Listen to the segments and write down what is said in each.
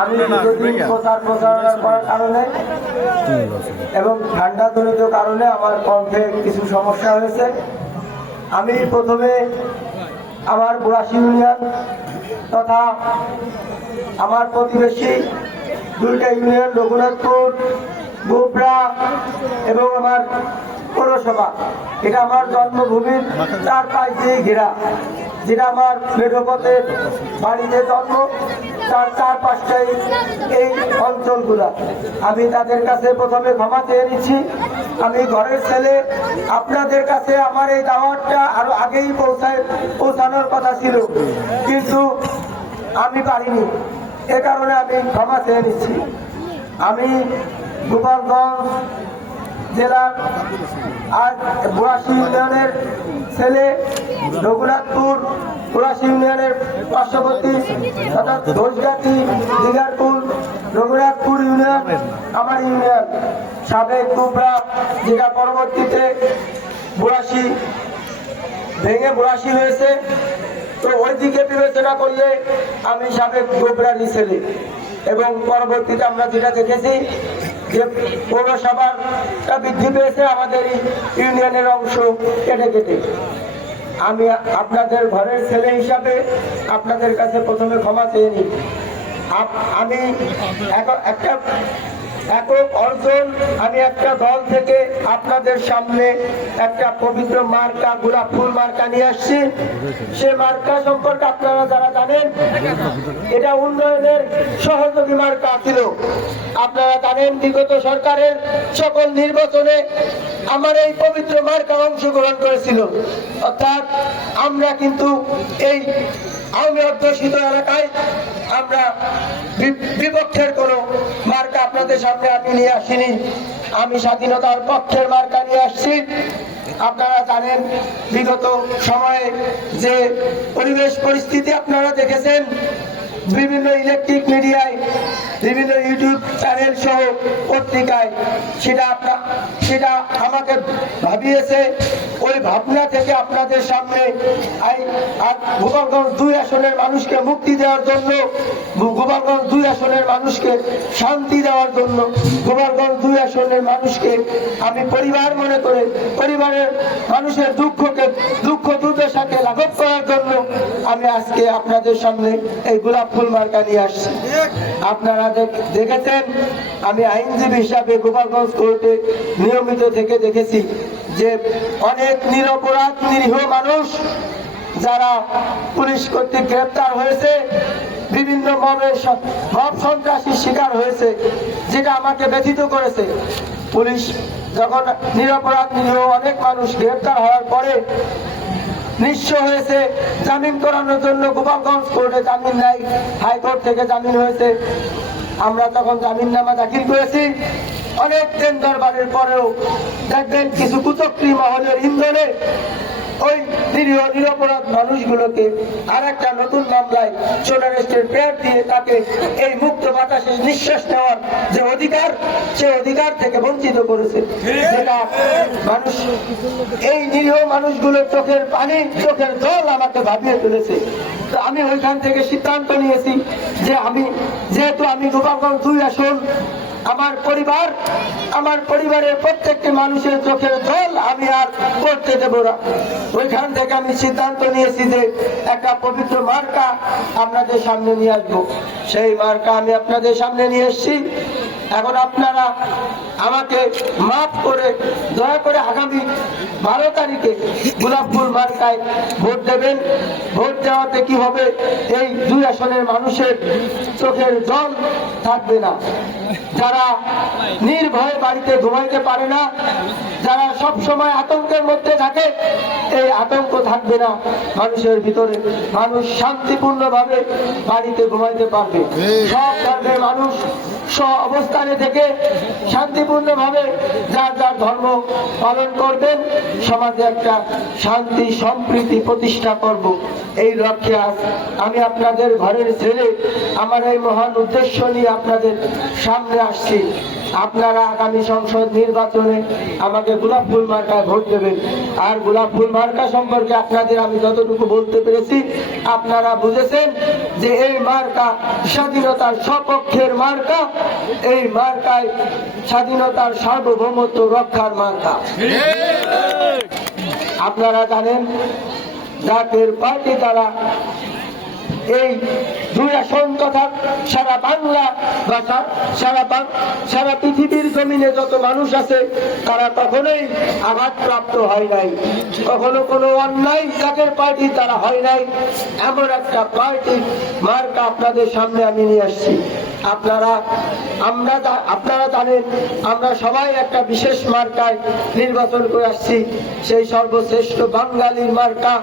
আমি দীর্ঘদিন প্রচারণা করার কারণে এবং ঠান্ডাজনিত কারণে আমার কণ্ঠে কিছু সমস্যা হয়েছে। আমি প্রথমে আমার বুড়াশী ইউনিয়ন তথা আমার প্রতিবেশী দুইটা ইউনিয়ন রঘুনাথপুর, গোবরা এবং আমার পৌরসভা, এটা আমার জন্মভূমির চারপাশ দিয়ে ঘেরা, যেটা আমার মেঠোপথের বাড়িতে জন্ম, তার চারপাশটাই এই অঞ্চলগুলা। আমি তাদের কাছে প্রথমে ক্ষমা চেয়ে নিচ্ছি। আমি ঘরের ছেলে, আপনাদের কাছে আমার এই দাওয়াতটা আরো আগেই পৌঁছানোর কথা ছিল, কিন্তু আমি পারিনি, এ কারণে আমি ক্ষমা চেয়ে নিচ্ছি। আমি গোপালগঞ্জ জেলার আজ বুড়াশী ইউনিয়নের ছেলে, রঘুনাথপুর বুড়াশী ইউনিয়নের পার্শ্ববর্তী অর্থাৎ ঘোষগাতি, দিগারপুর, রঘুনাথপুর ইউনিয়ন আমার ইউনিয়ন, সাবেক গোবরা, যেটা পরবর্তীতে বুড়াশী ভেঙে বুড়াশী হয়েছে। তো ওই দিকে বিবেচনা করলে আমি সাবেক গোবরারই ছেলে, এবং পরবর্তীতে আমরা যেটা দেখেছি যে পৌরসভাটা বৃদ্ধি পেয়েছে আমাদের ইউনিয়নের অংশ কেটে কেটে। আমি আপনাদের ঘরের ছেলে হিসাবে আপনাদের কাছে প্রথমে ক্ষমা চেয়ে নিই। আমি একটা একক অর্জন, আমি একটা দল থেকে আপনাদের সামনে একটা পবিত্র মার্কা, গোলাপ ফুল মার্কা নিয়ে আসছি। সে মার্কা সম্পর্কে আপনারা যারা জানেন, এটা উন্নয়নের সহযোগী মার্কা ছিল। আপনারা জানেন বিগত সরকারের সকল নির্বাচনে আমার এই পবিত্র মার্কা অংশগ্রহণ করেছিল, অর্থাৎ আমরা কিন্তু এই আওয়ামী অধ্যুষিত এলাকায় আমরা বিপক্ষের কোনো মার্কা আপনাদের সামনে আমি নিয়ে আসিনি। আমি স্বাধীনতার পক্ষের মার্কা নিয়ে আসছি। আপনারা জানেন বিগত সময়ে যে পরিবেশ পরিস্থিতি আপনারা দেখেছেন, বিভিন্ন ইলেকট্রিক মিডিয়ায়, বিভিন্ন ইউটিউব চ্যানেল সহ পত্রিকায়, সেটা আমাকে ভাবিয়েছে। ওই ভাবনা থেকে আপনাদের সামনে গোপালগঞ্জ 2 আসনের মানুষকে মুক্তি দেওয়ার জন্য, গোপালগঞ্জ 2 আসনের মানুষকে শান্তি দেওয়ার জন্য, গোপালগঞ্জ 2 আসনের মানুষকে আমি পরিবার মনে করে পরিবারের মানুষের দুঃখ দুর্দশাকে লাঘব করার জন্য আমি আজকে আপনাদের সামনে এই গোলাপ ফুল মার্কা নিয়ে আসছি। আপনারা দেখেছেন আমি আইনজীবী হিসাবে গোপালগঞ্জ কোর্টে নিয়মিত থেকে দেখেছি যে অনেক নিরপরাধ নিরীহ মানুষ যারা পুলিশ কর্তৃক গ্রেপ্তার হয়েছে, বিভিন্ন মব সন্ত্রাসীর শিকার হয়েছে, যেটা আমাকে ব্যথিত করেছে। পুলিশ যখন নিরপরাধ নিরীহ অনেক মানুষ গ্রেপ্তার হওয়ার পরে নিঃস্ব হয়েছে, জামিন করানোর জন্য গোপালগঞ্জ কোর্টে জামিন নেয়, হাইকোর্ট থেকে জামিন হয়েছে। আমরা তখন জামিননামা দাখিল করেছি। অনেক দিন দরবারের পরেও দেখবেন কিছু কুচক্রী মহলের ইন্ধনে ওই নিরীহ নিরপরাধ মানুষগুলোকে আর একটা নতুন মামলায় সোনারেস্টের প্রেয়ার দিয়ে তাকে এই মুক্ত বাতাসে নিঃশ্বাস নেওয়ার যে অধিকার, সে অধিকার থেকে বঞ্চিত করেছে। যেটা মানুষ, এই নিরীহ মানুষগুলোর চোখের পানি, চোখের জল আমাকে ভাবিয়ে তুলেছে। তো আমি ওইখান থেকে সিদ্ধান্ত নিয়েছি যে যেহেতু আমি গোপালগঞ্জ 2 আসন, আমার পরিবারের প্রত্যেকটি মানুষের চোখের জল আমি আর করতে দেব না। ওইখান থেকে আমি সিদ্ধান্ত নিয়েছি যে একটা পবিত্র মার্কা আপনাদের সামনে নিয়ে আসবো। সেই মার্কা আমি আপনাদের সামনে নিয়ে এসেছি। এখন আপনারা আমাকে মাফ করে দয়া করে আগামী 12 তারিখে গোলাপ ফুল মার্কায় ভোট দেবেন। ভোট দেওয়াতে কি হবে, এই 2 আসনের মানুষের চোখের জল থাকবে না। যারা নির্ভয়ে বাড়িতে ঘুমাইতে পারে না, যারা সব সময় আতঙ্কের মধ্যে থাকে, এই আতঙ্ক থাকবে না মানুষের ভিতরে। মানুষ শান্তিপূর্ণভাবে বাড়িতে ঘুমাইতে পারবে। সব ধর্মের মানুষ অবস্থানে থেকে শান্তিপূর্ণভাবে যার যার ধর্ম পালন করবেন। সমাজে একটা শান্তি সম্প্রীতি প্রতিষ্ঠা করব। এই লক্ষ্যে আমি আপনাদের ঘরের ছেলে আমার এই মহান উদ্দেশ্য নিয়ে আপনাদের সামনে আসছি। আপনারা আগামী সংসদ নির্বাচনে আমাকে গোলাপ ফুল মার্কায় ভোট দেবেন। আর গোলাপ ফুল মার্কা সম্পর্কে আপনাদের আমি যতটুকু বলতে পেরেছি, আপনারা বুঝেছেন যে এই মার্কা স্বাধীনতার সপক্ষের মার্কা, এই মার্কায় স্বাধীনতার সার্বভৌমত্ব রক্ষার মার্কা। আপনারা জানেন জাতীয় পার্টি দ্বারা এই 2 আসন তথা সারা বাংলা বা সারা পৃথিবীর জমিনে যত মানুষ আছে তারা কখনোই আঘাতপ্রাপ্ত হয় নাই, কখনো কোনো অন্যায় জাতীয় পার্টি দ্বারা হয় নাই। এমন একটা পার্টি মার্কা আপনাদের সামনে আমি নিয়ে আসছি। আপনারা জানেন আমরা সবাই একটা বিশেষ মার্কায় নির্বাচন করে আসছি, সেই সর্বশ্রেষ্ঠ বাঙালির মার্কা।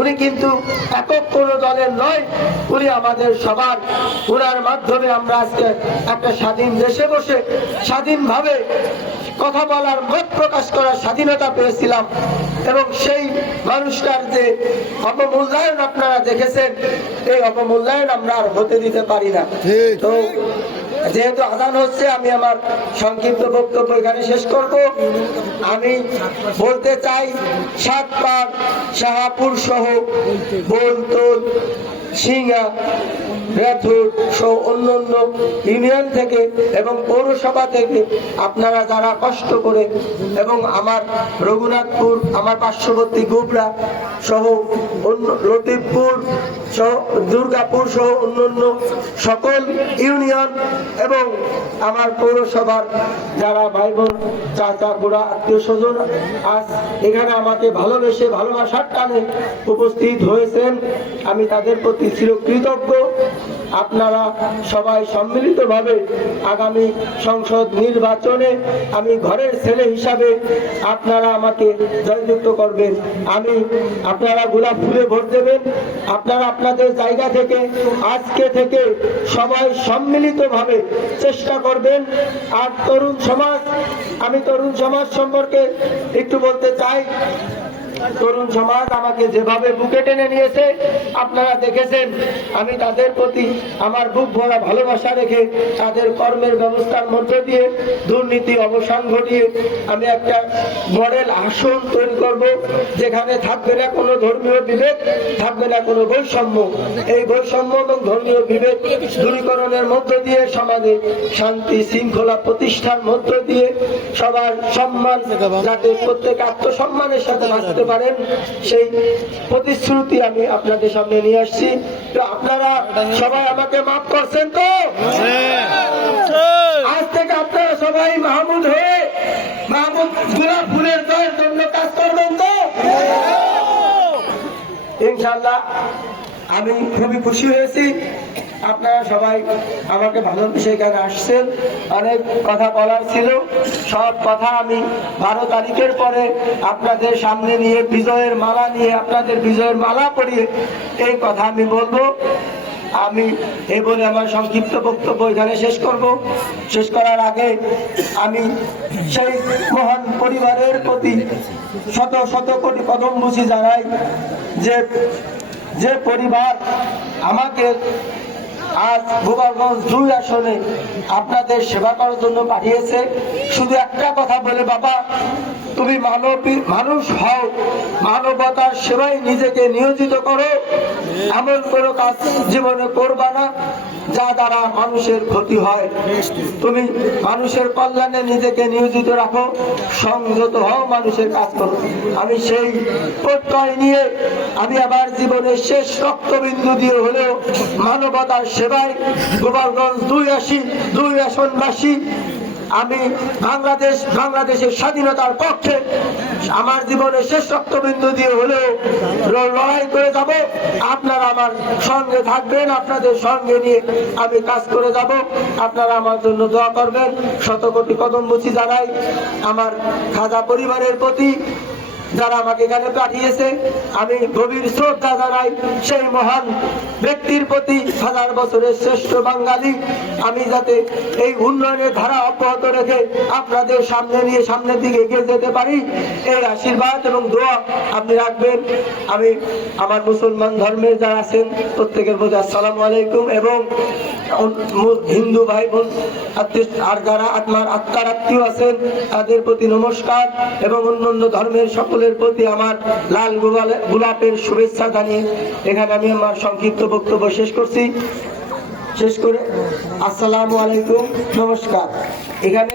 উনি কিন্তু একক কোনো দলের নয়, উনি আমাদের সবার। উনার মাধ্যমে আমরা আজকে একটা স্বাধীন দেশে বসে স্বাধীনভাবে কথা বলার, মত প্রকাশ করার স্বাধীনতা পেয়েছিলাম। এবং সেই মানুষটার যে অপমূল্যায়ন আপনারা দেখেছেন, এই অপমূল্যায়ন আমরা আর হতে দিতে পারি না। তো যেহেতু আজান হচ্ছে, আমি আমার সংক্ষিপ্ত বক্তব্য এখানে শেষ করব। আমি বলতে চাই, সাতপাড়, শাহাপুর সহ বোলতল, সিঙ্গা, রেথুর সহ অন্যান্য ইউনিয়ন থেকে এবং পৌরসভা থেকে আপনারা যারা কষ্ট করে এবং আমার রঘুনাথপুর, আমার পার্শ্ববর্তী গুবরা সহ লতিফপুর সহ দুর্গাপুর সহ অন্যান্য সকল ইউনিয়ন এবং আমার পৌরসভার যারা ভাই বোন, চাচা, বুড়া, আত্মীয় স্বজন আজ এখানে আমাকে ভালোবেসে ভালোবাসার টানে উপস্থিত হয়েছেন, আমি তাদের প্রতি চিরকৃতজ্ঞ। আপনারা সবাই সম্মিলিতভাবে আগামী সংসদ নির্বাচনে আমি ঘরের ছেলে হিসাবে আপনারা আমাকে জয়যুক্ত করবেন। আপনারা গোলাপ ফুলে ভোট দেবেন। আপনারা আপনাদের জায়গা থেকে আজকে থেকে সবাই সম্মিলিতভাবে চেষ্টা করবেন। আর তরুণ সমাজ, আমি তরুণ সমাজ সম্পর্কে একটু বলতে চাই। তরুণ সমাজ আমাকে যেভাবে বুকে টেনে নিয়েছে আপনারা দেখেছেন, আমি তাদের প্রতি আমার বুক ভরা ভালোবাসা রেখে তাদের কর্মের ব্যবস্থার মধ্যে দিয়ে দুর্নীতি অবসান ঘটিয়ে আমি একটা মডেল আসন তৈরি করব, যেখানে থাকবে না কোনো ধর্মীয় বিভেদ, থাকবে না কোনো বৈষম্য। এই বৈষম্য এবং ধর্মীয় বিভেদ দূরীকরণের মধ্য দিয়ে সমাজে শান্তি শৃঙ্খলা প্রতিষ্ঠার মধ্য দিয়ে সবার সম্মান, যাতে প্রত্যেক আত্মসম্মানের সাথে বাঁচতে পারেন, সেই প্রতিশ্রুতি আমি আপনাদের সামনে নিয়ে আসছি। তো আপনারা সবাই আমাকে মাফ করছেন তো? আজ থেকে আপনারা সবাই মাহমুদ হয়ে গোলাপ ফুলের জয়ের জন্য কাজ করবেন তো? ইনশাআল্লাহ। আমি খুবই খুশি হয়েছি আপনারা সবাই আমাকে ভালোবেসে এখানে আসছেন। অনেক কথা বলার ছিল, সব কথা আমি 12 তারিখের পরে আপনাদের সামনে নিয়ে বিজয়ের মালা নিয়ে, আপনাদের বিজয়ের মালা পরিয়ে এই কথা আমি বলবো। আমি এই বলে আমার সংক্ষিপ্ত বক্তব্য এখানে শেষ করব। শেষ করার আগে আমি সেই মহান পরিবারের প্রতি শত শত কোটি কদমবুছি জানাই, যে পরিবার আমাকে আজ গোপালগঞ্জ 2 আসনে আপনাদের সেবা করার জন্য পাঠিয়েছে। শুধু একটা কথা বলে, বাবা তুমি মানুষ হও, মানবতার সেবায় নিজেকে নিয়োজিত করো, এমন কোনো কাজ জীবনে করবা না যা দ্বারা মানুষের ক্ষতি হয়। তুমি মানুষের কল্যাণে নিজেকে নিয়োজিত রাখো, সংযত হও, মানুষের কাজ করো। আমি সেই প্রত্যয় নিয়ে আমি আবার জীবনের শেষ রক্তবিন্দু দিয়ে হলেও মানবতার সেবায় গোপালগঞ্জ 2 আসনবাসী আমি বাংলাদেশের স্বাধীনতার পক্ষে আমার জীবনের শেষ রক্তবিন্দু দিয়ে হলেও লড়াই করে যাব। আপনারা আমার সঙ্গে থাকবেন, আপনাদের সঙ্গে নিয়ে আমি কাজ করে যাব। আপনারা আমার জন্য দোয়া করবেন। শত কোটি কদমবুছি জানাই আমার খাজা পরিবারের প্রতি, যারা আমাকে এখানে পাঠিয়েছে, আমি গভীর শ্রদ্ধা জানাই সেই মহান ব্যক্তির প্রতি। 1000 বছরের শ্রেষ্ঠ বাঙালি আমি, যাতে এই উন্নয়নের ধারা অব্যাহত রেখে আপনাদের সামনে নিয়ে সামনের দিকে এগিয়ে যেতে পারি, এই আশীর্বাদ এবং দোয়া আপনি রাখবেন। আমি আমার মুসলমান ধর্মের যারা আছেন প্রত্যেকের প্রতি আসসালামু আলাইকুম, এবং হিন্দু ভাই বোন আর যারা আমার আত্মার আত্মীয় আছেন তাদের প্রতি নমস্কার, এবং অন্যান্য ধর্মের সকলের প্রতি আমার লাল গোলাপের শুভেচ্ছা জানিয়ে এখানে আমি আমার সংক্ষিপ্ত বক্তব্য শেষ করে আসসালামু আলাইকুম, নমস্কার। এখানে